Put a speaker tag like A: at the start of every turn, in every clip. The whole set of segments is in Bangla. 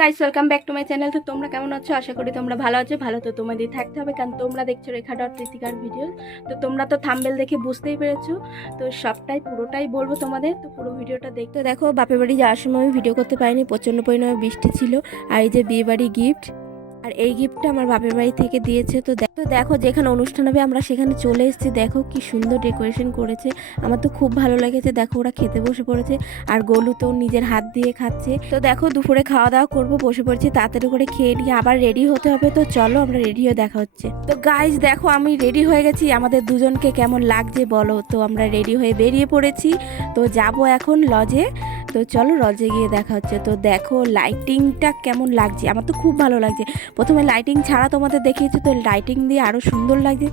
A: Guys welcome back to my channel তো তোমরা কেমন আছো? আশা করি তোমরা ভালো আছো। ভালো তো তোমাদের থাকতে হবে, কারণ তোমরা দেখছ রেখা ডট প্রীতিকার ভিডিও তো তোমরা তো থাম্বেল দেখে বুঝতেই পেরেছ। তো সবটাই, পুরোটাই বলব তোমাদের। তো পুরো ভিডিওটা দেখতে। দেখো, বাপের বাড়ি যাওয়ার সময় আমি ভিডিও করতে পারিনি। প্রচণ্ড পরিমাণে বৃষ্টি ছিল। আর এই যে বিয়ে বাড়ি গিফট আর এই গিফটটা আমার বাপের বাড়ি থেকে দিয়েছে। তো তো দেখো যেখানে অনুষ্ঠান হবে, আমরা সেখানে চলে এসেছি। দেখো কি সুন্দর ডেকোরেশন করেছে। আমার তো খুব ভালো লেগেছে। দেখো ওরা খেতে বসে পড়েছে আর গোলু তো নিজের হাত দিয়ে খাচ্ছে। তো দেখো দুপুরে খাওয়া দাওয়া করব, বসে পড়েছি, তাড়াতাড়ি করে খেয়ে নিয়ে আবার রেডি হতে হবে। তো চলো আমরা রেডি হয়ে দেখা হচ্ছে। তো গাইজ দেখো আমি রেডি হয়ে গেছি। আমাদের দুজনকে কেমন লাগছে বলো? তো আমরা রেডি হয়ে বেরিয়ে পড়েছি। তো যাব এখন লজে তো চলো রজে গিয়ে দেখা হচ্ছে। তো দেখো লাইটিংটা কেমন লাগছে? আমার তো খুব ভালো লাগছে। প্রথমে লাইটিং ছাড়া তোমাদের দেখিয়েছি, তো লাইটিং দিয়ে আরও সুন্দর লাগছে।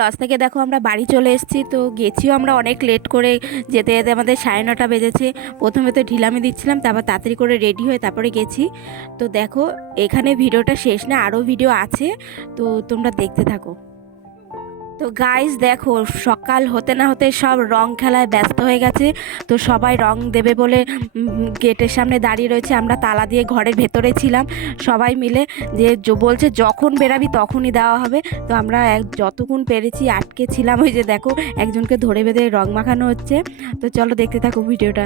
A: লস থেকে দেখো আমরা বাড়ি চলে এসেছি। তো গেছিও আমরা অনেক লেট করে, যেতে যেতে আমাদের সাড়ে নটা বেজেছে। প্রথমে তো ঢিলামি দিচ্ছিলাম, তারপর তাড়াতাড়ি করে রেডি হয়ে তারপরে গেছি। তো দেখো, এখানে ভিডিওটা শেষ না, আরও ভিডিও আছে। তো তোমরা দেখতে থাকো। তো গাইস দেখো, সকাল হতে না হতে সব রং খেলায় ব্যস্ত হয়ে গেছে। তো সবাই রং দেবে বলে গেটের সামনে দাঁড়িয়ে রয়েছে। আমরা তালা দিয়ে ঘরের ভেতরে ছিলাম। সবাই মিলে যে, বলছে যখন বেরাবি তখনই দেওয়া হবে। তো আমরা এক, যতক্ষণ পেরেছি আটকে ছিলাম। ওই যে দেখো, একজনকে ধরে বেঁধে রং মাখানো হচ্ছে। তো চলো দেখতে থাকো ভিডিওটা।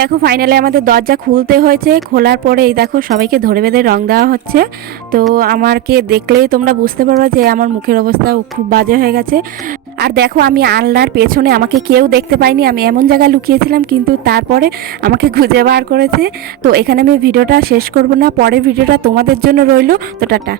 A: দেখো ফাইনালি আমাদের দরজা খুলতে হয়েছে। খোলার পরে এই দেখো, সবাইকে ধরে বেঁধে রং দেওয়া হচ্ছে। তো আমাকে দেখলেই তোমরা বুঝতে পারবে যে আমার মুখের অবস্থা খুব বাজে হয়ে গেছে। আর দেখো, আমি আলনার পেছনে আমাকে কেউ দেখতে পাইনি। আমি এমন জায়গায় লুকিয়েছিলাম, কিন্তু তারপরে আমাকে খুঁজে বার করেছে। তো এখানে আমি ভিডিওটা শেষ করব না, পরের ভিডিওটা তোমাদের জন্য রইল। তো টাটা।